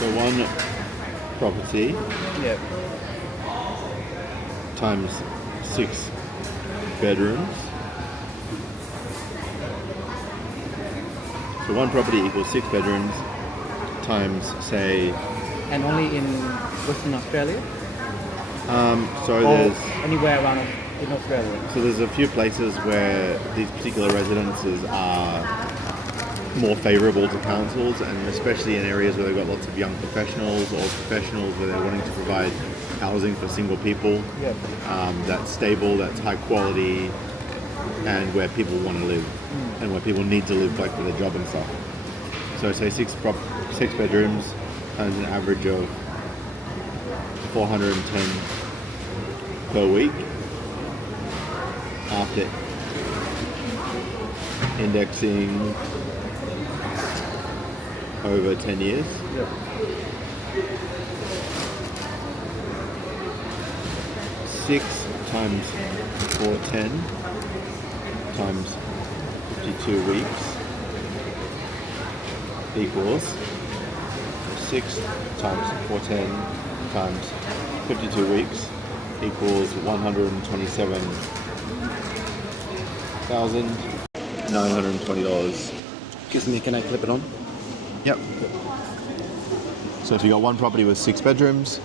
So one property Yeah. times 6 bedrooms. So one property equals 6 bedrooms times, say, And only in Western Australia? so Or there's anywhere around in Australia? so there's a few places where these particular residences are more favourable to councils, and especially in areas where they've got lots of young professionals or professionals where they're wanting to provide housing for single people. Yeah. That's stable, that's high quality, and where people want to live, and where people need to live, like for their job and stuff. So say 6 bedrooms and an average of 410 per week after indexing over 10 years. Yeah. 6 times 410 times 52 weeks equals 6 times 410 times 52 weeks equals $127,920. Excuse me, can I clip it on? Yep. So if you got one property with 6 bedrooms,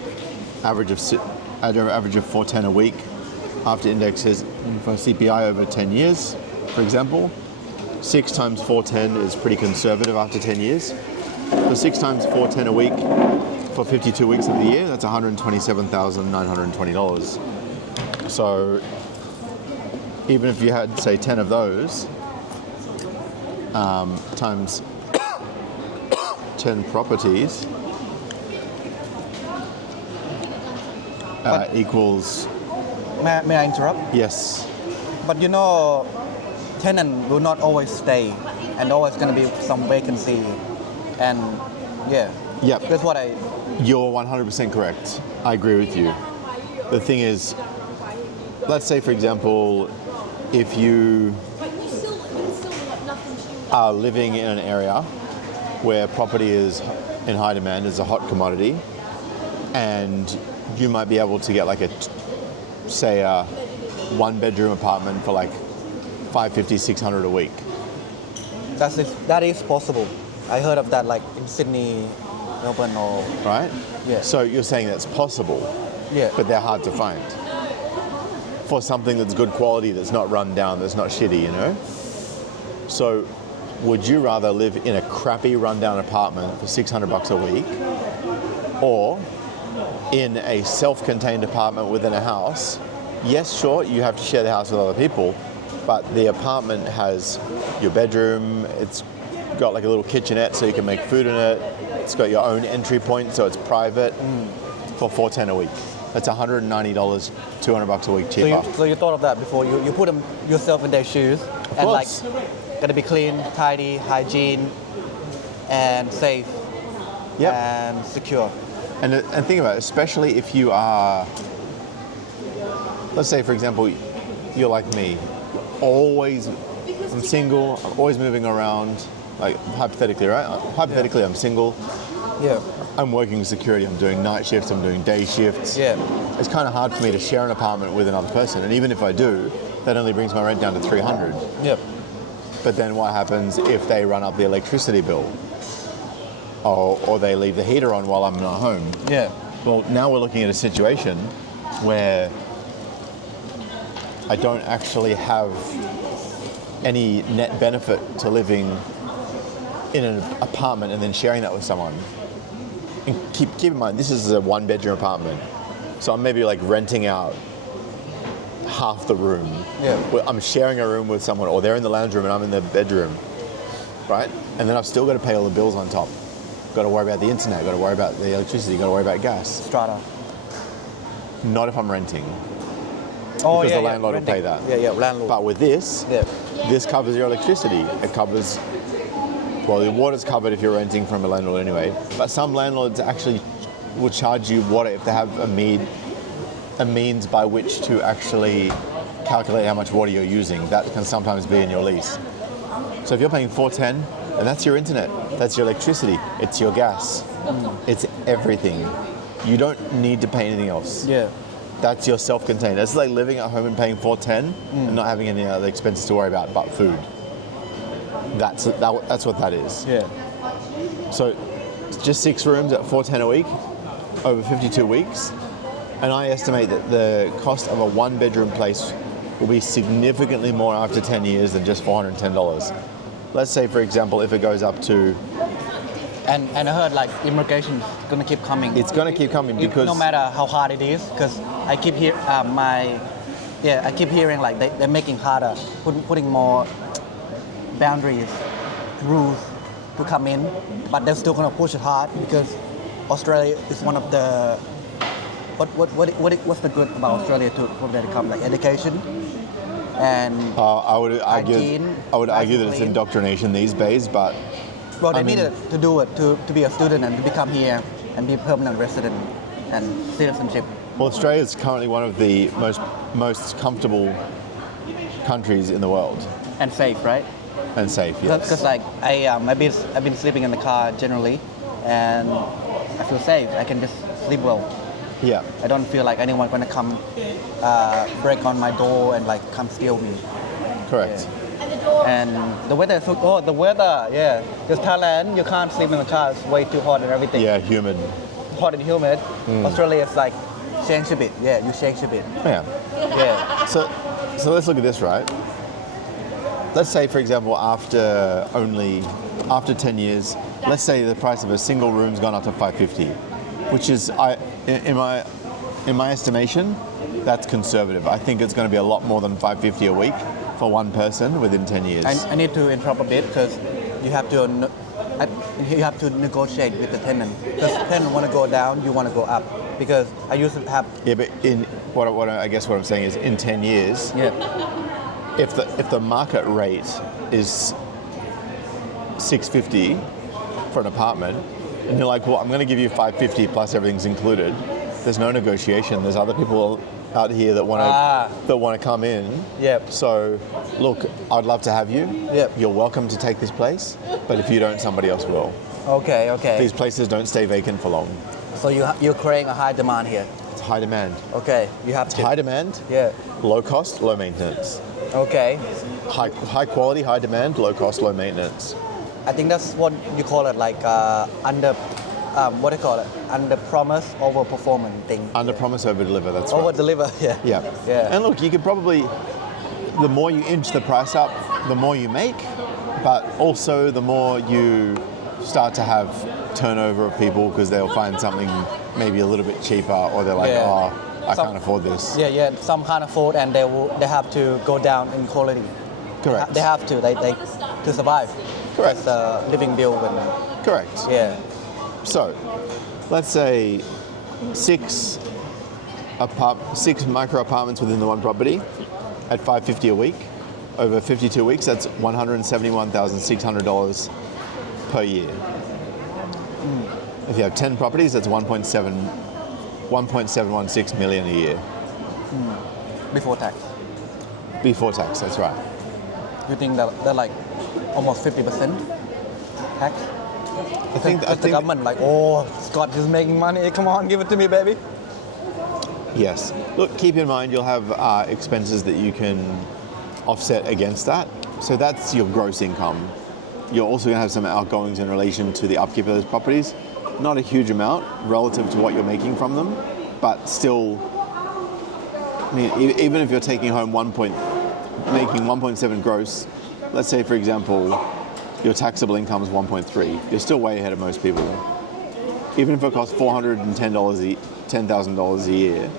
average of 410 a week, after indexes for CPI over 10 years, for example, 6 times 410 is pretty conservative after 10 years. So 6 times 410 a week for 52 weeks of the year, that's $127,920. So even if you had, say, 10 of those, times 10 properties equals, May I interrupt? yes, But you know, tenant will not always stay, and always going to be some vacancy, and yeah. Yep. That's what I. you're 100% correct. I agree with you. The thing is, let's say, for example, if you are living in an area where property is in high demand, is a hot commodity, and you might be able to get like a 1-bedroom apartment for like $550, $600 a week. That is possible. I heard of that, like in Sydney, Melbourne, or Right? Yeah. So you're saying that's possible, yeah. but they're hard to find. For something that's good quality, that's not run down, that's not shitty, you know? So would you rather live in a crappy rundown apartment for $600 a week, or in a self-contained apartment within a house? Yes, sure, you have to share the house with other people, but the apartment has your bedroom, it's got like a little kitchenette so you can make food in it, it's got your own entry point so it's private, for $410 a week. That's $190, $200 a week cheaper. So you thought of that before? You put yourself in their shoes, and like course. gotta be clean, tidy, hygiene, and safe, Yep. and secure. And think about it, especially if you are, let's say for example, you're like me, I'm single, I'm always moving around, like hypothetically, right? Hypothetically, I'm single, Yeah. I'm working security, I'm doing night shifts, I'm doing day shifts. Yeah. It's kind of hard for me to share an apartment with another person, and even if I do, that only brings my rent down to $300. Yeah. But then what happens if they run up the electricity bill? Or they leave the heater on while I'm not home? Yeah. Well, now we're looking at a situation where I don't actually have any net benefit to living in an apartment and then sharing that with someone. And keep in mind, this is a 1-bedroom apartment. So I'm maybe like renting out half the room. Yeah. I'm sharing a room with someone, or they're in the lounge room and I'm in the bedroom, right? And then I've still got to pay all the bills on top. Got to worry about the internet, got to worry about the electricity, got to worry about gas. Strata. Not if I'm renting, Oh, because yeah, the landlord will pay that. Yeah, landlord. But with this, Yeah. this covers your electricity. It covers, well, the water's covered if you're renting from a landlord anyway. But some landlords actually will charge you water if they have a means by which to actually calculate how much water you're using. That can sometimes be in your lease. So if you're paying $410 And that's your internet, that's your electricity, it's your gas, it's everything. You don't need to pay anything else. Yeah. That's your self-contained. It's like living at home and paying $410 and not having any other expenses to worry about but food. That's what that is. Yeah. So just 6 rooms at $410 a week over 52 weeks. And I estimate that the cost of a 1-bedroom place will be significantly more after 10 years than just $410. Let's say, for example, if it goes up to, And I heard like immigration is gonna keep coming. it's going to keep coming because no matter how hard it is, because I keep I keep hearing like they're making harder, putting more boundaries, rules to come in, but they're still gonna push it hard because Australia is one of the what's the good about Australia for them to come, like education and I would argue hygiene, that it's indoctrination these days, but well, they I mean- needed to do it to be a student and to become here and be a permanent resident and citizenship. well, Australia is currently one of the most comfortable countries in the world And safe, right? and safe. Yes. Because like I've been sleeping in the car generally, and I feel safe. I can just sleep well. Yeah. I don't feel like anyone gonna come break on my door and like come steal me. Correct. And the weather, the weather, yeah. Because Thailand, you can't sleep in the car. It's way too hot and everything. Yeah, humid. Hot and humid. Australia is like change a bit. Yeah, you change a bit. Yeah. Yeah. So let's look at this, right? Let's say, for example, after 10 years, let's say the price of a single room's gone up to $550, which is, in my estimation, that's conservative. I think it's going to be a lot more than $550 a week for one person within 10 years. I need to interrupt a bit because you have to negotiate with the tenant. Because the tenant want to go down, you want to go up. Because I used to have Yeah, but I guess what I'm saying is in 10 years, if the market rate is $650 for an apartment, and you're like, well, I'm going to give you $550 plus everything's included. There's no negotiation. There's other people out here that want to come in. Yep. So, look, I'd love to have you. Yep. You're welcome to take this place, but if you don't, somebody else will. Okay. These places don't stay vacant for long. So you're creating a high demand here. It's high demand. Okay, you have It's to. high demand, Yeah. low cost, low maintenance. Okay. High quality, high demand, low cost, low maintenance. I think that's what you call it, like what do you call it? Under promise, over performance thing. Under promise, over deliver. That's Over right. deliver. Yeah. Yeah. And look, you could probably, the more you inch the price up, the more you make, but also the more you start to have turnover of people because they'll find something maybe a little bit cheaper, or they're like, Yeah. I can't afford this. Yeah. Some can't afford, and they have to go down in quality. Correct. They have to. They to survive. Correct. It's a living bill. Correct. Yeah. So, let's say 6 micro apartments within the one property at $550 a week. Over 52 weeks, that's $171,600 per year. If you have 10 properties, that's 1.716 million a year. Before tax. Before tax, that's right. You think that they're like almost 50% tax? I think the government like, oh, Scott is making money. Come on, give it to me, baby. Yes. Look, keep in mind you'll have expenses that you can offset against that. So that's your gross income. You're also going to have some outgoings in relation to the upkeep of those properties. Not a huge amount relative to what you're making from them, but still, I mean, even if you're taking home making 1.7 gross, let's say, for example, your taxable income is 1.3, you're still way ahead of most people. Even if it costs $10,000 a year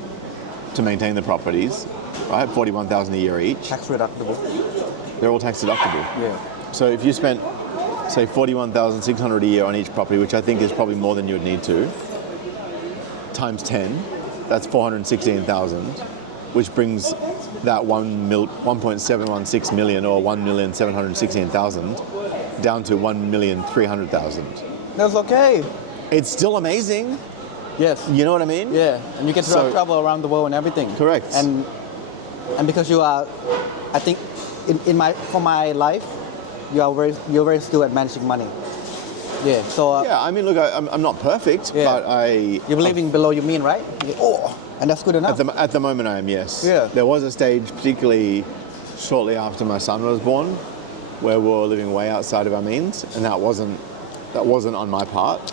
to maintain the properties, right? $41,000 a year each. Tax deductible. They're all tax deductible. Yeah. So if you spent, say, $41,600 a year on each property, which I think is probably more than you would need to, times 10, that's $416,000, which brings that 1.716 million or 1,716,000 down to 1,300,000. That's okay. It's still amazing. Yes. You know what I mean? Yeah, and you can travel around the world and everything. Correct. And because you are, I think, for my life, you're very skilled at managing money. Yeah. So Yeah, I mean, look, I'm not perfect, Yeah. but you're living below your mean, right? Oh, and that's good enough. at the moment I am, yes. Yeah. There was a stage, particularly shortly after my son was born, where we were living way outside of our means, and that wasn't on my part.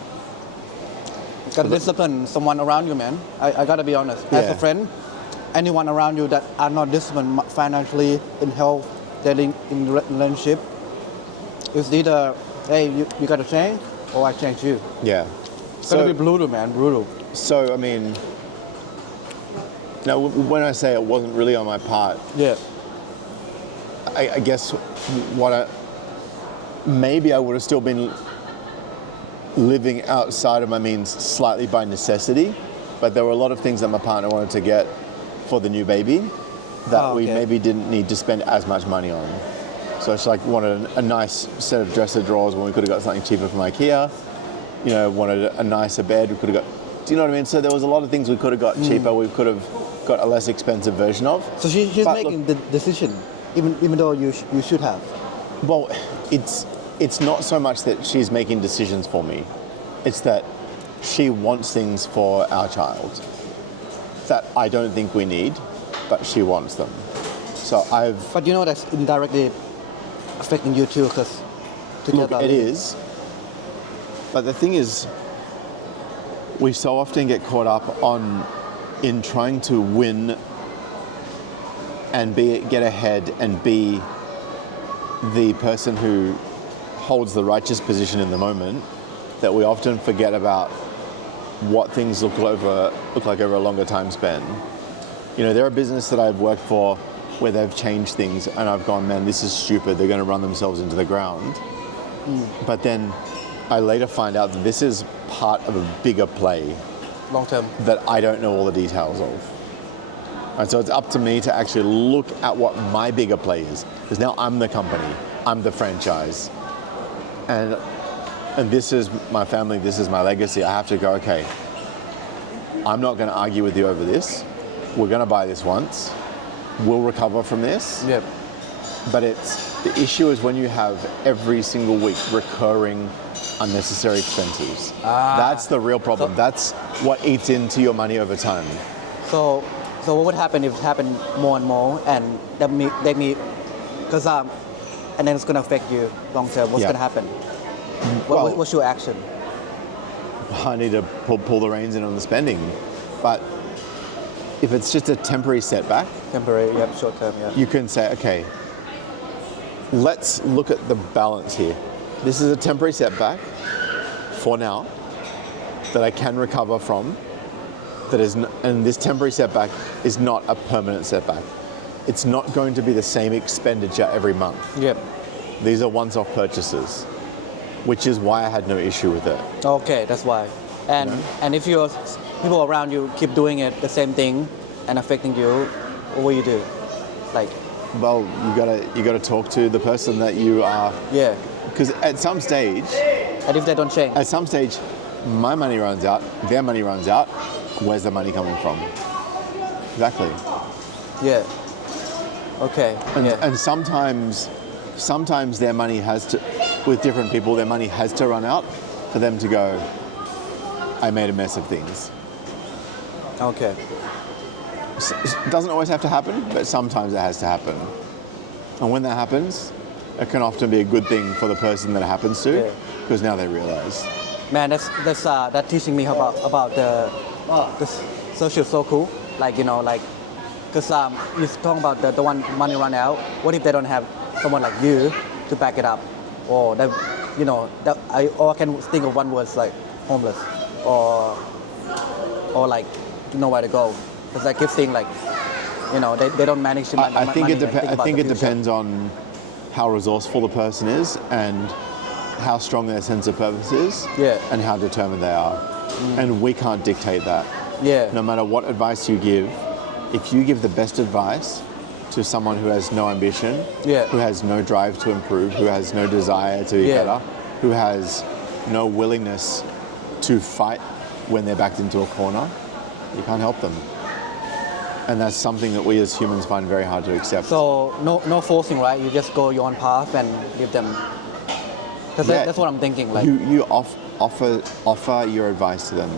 Gotta discipline someone around you, man. I gotta be honest. As Yeah. a friend, anyone around you that are not disciplined financially, in health, dating, in relationship, it's either, hey, you gotta change, or I change you. Yeah. Gotta be brutal, man, brutal. So I mean, now when I say it wasn't really on my part, Yeah. I guess maybe I would have still been living outside of my means slightly by necessity, but there were a lot of things that my partner wanted to get for the new baby that Oh, we okay. maybe didn't need to spend as much money on. So she like wanted a nice set of dresser drawers when we could have got something cheaper from IKEA. You know, wanted a nicer bed. We could have got. Do you know what I mean? So there was a lot of things we could have got cheaper. We could have got a less expensive version of. So she's But making the decision, even though you should have. Well, it's not so much that she's making decisions for me. It's that she wants things for our child that I don't think we need, but she wants them. So But you know that's indirectly affecting you too, because together. look, it is. But the thing is, we so often get caught up in trying to win and get ahead and be the person who holds the righteous position in the moment, that we often forget about what things look like over a longer time span. You know, there are businesses that I've worked for where they've changed things and I've gone, man, this is stupid. They're going to run themselves into the ground. But then I later find out that this is part of a bigger play Long term. that I don't know all the details of. And so it's up to me to actually look at what my bigger play is. Because now I'm the company, I'm the franchise. And this is my family, this is my legacy. I have to go, okay, I'm not going to argue with you over this. We're going to buy this once. We'll recover from this. Yeah. But the issue is when you have every single week recurring unnecessary expenses. That's the real problem. So- That's what eats into your money over time. So what would happen if it happened more and more, and they meet, because and then it's gonna affect you long term. What's Yeah. gonna happen? Well- What's your action? I need to pull the reins in on the spending. But if it's just a temporary setback, Temporary, yep, short term, yeah. you can say, okay, let's look at the balance here. This is a temporary setback for now that I can recover from. And this temporary setback is not a permanent setback. It's not going to be the same expenditure every month. Yep. These are once-off purchases, which is why I had no issue with it. Okay, that's why. And if your people around you keep doing it, the same thing, and affecting you, what will you do? Like, Well, you gotta talk to the person that you are, yeah. because at some stage, And if they don't change, my money runs out, their money runs out. Where's the money coming from? Exactly. yeah. Okay. Yeah. And sometimes their money has to, with different people, their money has to run out for them to go, I made a mess of things. Okay. It doesn't always have to happen, but sometimes it has to happen. And when that happens, it can often be a good thing for the person that it happens to, Yeah. because now they realize. Man, that's teaching me about the social so cool. Like, you know, like, because you're talking about the one money run out. What if they don't have someone like you to back it up? Or that, you know, that I can think of one word like homeless, or like nowhere to go. Because I keep seeing like, you know, they don't manage the money. I think and think I about think the it future. depends on how resourceful the person is and how strong their sense of purpose is, Yeah. and how determined they are. And we can't dictate that. Yeah. No matter what advice you give, if you give the best advice to someone who has no ambition, Yeah. who has no drive to improve, who has no desire to be Yeah. better, who has no willingness to fight when they're backed into a corner, you can't help them. And that's something that we as humans find very hard to accept. So no forcing, right? You just go your own path and give them. Because Yeah. that's what I'm thinking. Like, You offer your advice to them.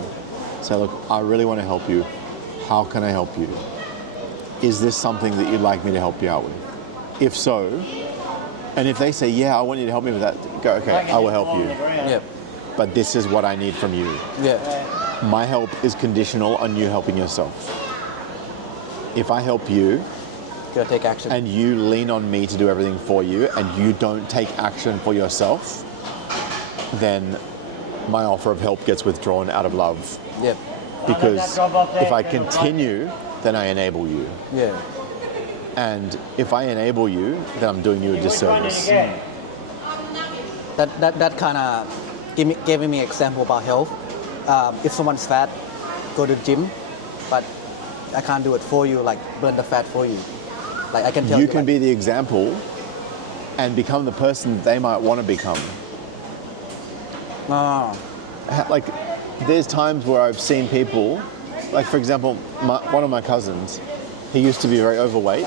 Say, look, I really want to help you. How can I help you? Is this something that you'd like me to help you out with? If so, and if they say, yeah, I want you to help me with that, go, okay, I will help you. yeah, But this is what I need from you. yeah, My help is conditional on you helping yourself. If I help you gotta take action. and you lean on me to do everything for you and you don't take action for yourself, then my offer of help gets withdrawn out of love. yeah, Because if I continue, then I enable you. yeah, And if I enable you, then I'm doing you a disservice. that kind of giving me example about health. If someone's fat, go to gym, but I can't do it for you. Like burn the fat for you. Like I can tell you. You can like, be the example and become the person they might want to become. No. Like, there's times where I've seen people, like for example, one of my cousins, he used to be very overweight,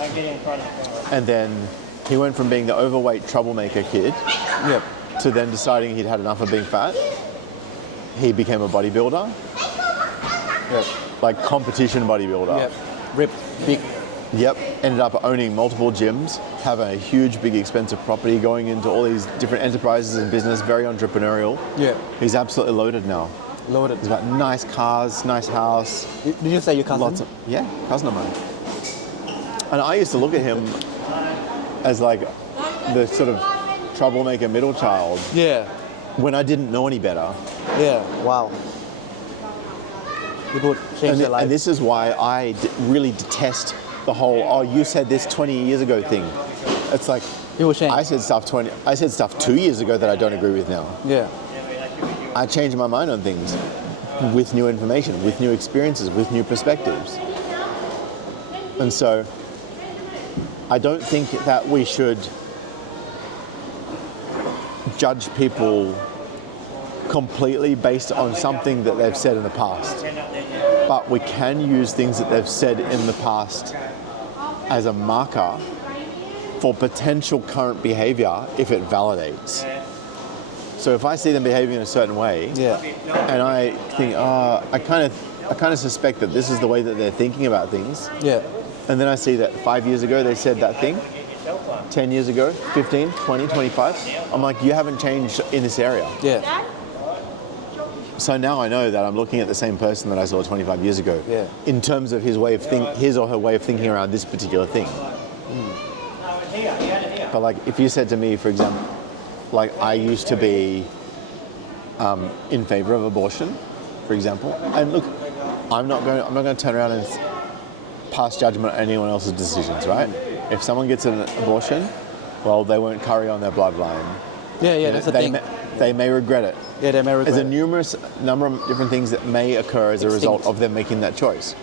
and then he went from being the overweight troublemaker kid Yep. to then deciding he'd had enough of being fat. He became a bodybuilder, Yep. like competition bodybuilder. Yep. Rip big. Yep, ended up owning multiple gyms, having a huge, big, expensive property, going into all these different enterprises and business, very entrepreneurial. Yeah. He's absolutely loaded now. Loaded. He's got nice cars, nice house, Did you say your cousin? lots of, yeah, cousin of mine. And I used to look at him as like the sort of troublemaker middle child Yeah. when I didn't know any better. Yeah. Wow. You would change their life. And this is why I really detest the whole, oh, you said this 20 years ago thing. It's like, You will change. I said stuff 2 years ago that I don't agree with now. Yeah. I changed my mind on things with new information, with new experiences, with new perspectives. And so I don't think that we should judge people completely based on something that they've said in the past. But we can use things that they've said in the past as a marker for potential current behavior if it validates. So if I see them behaving in a certain way, Yeah. and I think, I kind of suspect that this is the way that they're thinking about things, Yeah. and then I see that 5 years ago they said that thing, 10 years ago, 15, 20, 25, I'm like, you haven't changed in this area. Yeah. So now I know that I'm looking at the same person that I saw 25 years ago, Yeah. in terms of his or her way of thinking around this particular thing. But like, if you said to me, for example, like I used to be in favor of abortion, for example, and look, I'm not going to turn around and pass judgment on anyone else's decisions, right? If someone gets an abortion, well, they won't carry on their bloodline. Yeah. Yeah. That's the thing. They may regret it. Yeah. They may regret. There's a numerous number of different things that may occur as a result of them making that choice.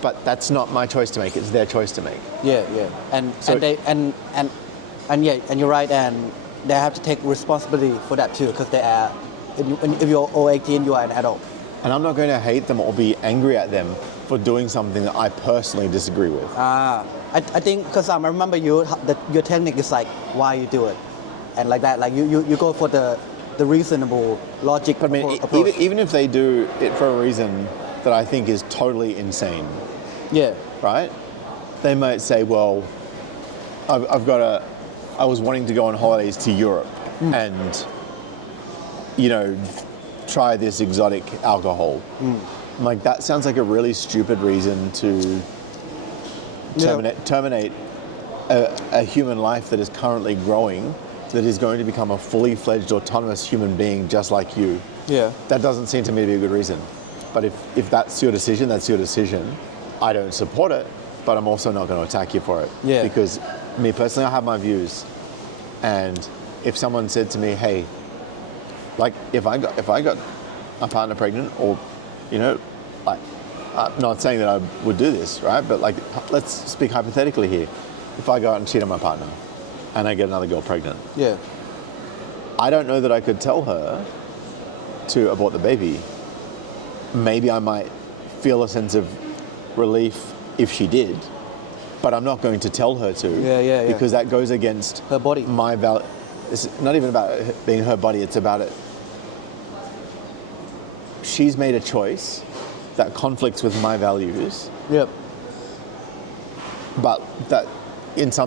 But that's not my choice to make, it's their choice to make. Yeah, yeah, and So- and they and yeah, and you're right, and they have to take responsibility for that too, because they are. If you're over 18, you are an adult. And I'm not going to hate them or be angry at them for doing something that I personally disagree with. I think because I remember your technique is like why you do it, and like that, like you go for the reasonable logic. I mean, approach. even if they do it for a reason that I think is totally insane, Yeah, right? They might say, well, I was wanting to go on holidays to Europe and, try this exotic alcohol. I'm like, that sounds like a really stupid reason to terminate a human life that is currently growing, that is going to become a fully fledged autonomous human being just like you. yeah, That doesn't seem to me to be a good reason. But if that's your decision, that's your decision. I don't support it, but I'm also not going to attack you for it. Yeah. Because me personally, I have my views. And if someone said to me, hey, like if I got a partner pregnant, or, like, I'm not saying that I would do this, right? But like, let's speak hypothetically here. If I go out and cheat on my partner and I get another girl pregnant, yeah, I don't know that I could tell her to abort the baby. Maybe I might feel a sense of relief if she did, but I'm not going to tell her to. Yeah. Because that goes against Her body. my value. It's not even about it being her body. It's about it. She's made a choice that conflicts with my values, Yep. but that in some